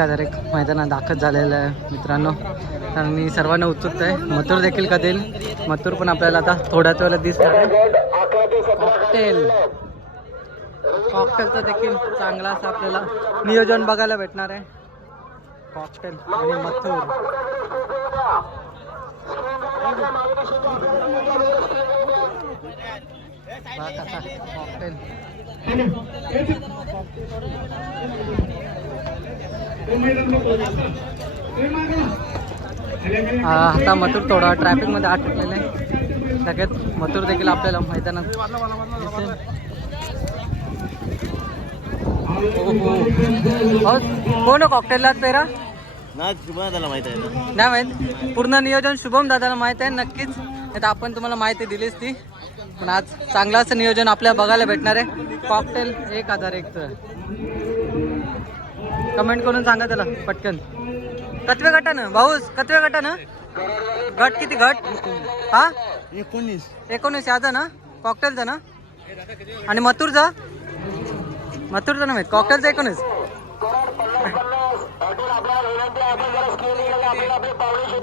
एक मैदानात दाखल झालेलं आहे मित्रांनो. तर मी सर्वांना उत्सुकता आहे. मथुर देखील कधी येईल मथुर पण आपल्याला आता थोड्याच वेळात दिसणार आहे. कॉकटेल कॉकटेलचा देखील चांगला असं आपल्याला नियोजन बघायला भेटणार आहे. कॉकटेल आणि मथुर. कॉकटेल आता मथुर थोडा ट्रॅफिकमध्ये अटकलेला आहे. लगेच मथुर देखील आपल्याला मैदानात कोण कॉकटेलला पेरा नाही माहीत. पूर्ण नियोजन शुभम दादाला माहीत आहे नक्कीच. नाही तर आपण तुम्हाला माहिती दिलीच ती. पण आज चांगलं असं नियोजन आपल्याला बघायला भेटणार आहे. कॉकटेल एक हजार एकचं कमेंट करून सांगा त्याला पटकन. कतव्या गटानं भाऊस कतव्या गटानं? गट किती गट? हा? एकोणीस. एकोणीस याचा ना? कॉकटेलचा ना? आणि मथुरचा? मथुरचा ना माहीत कॉकटेलचा एकोणीस.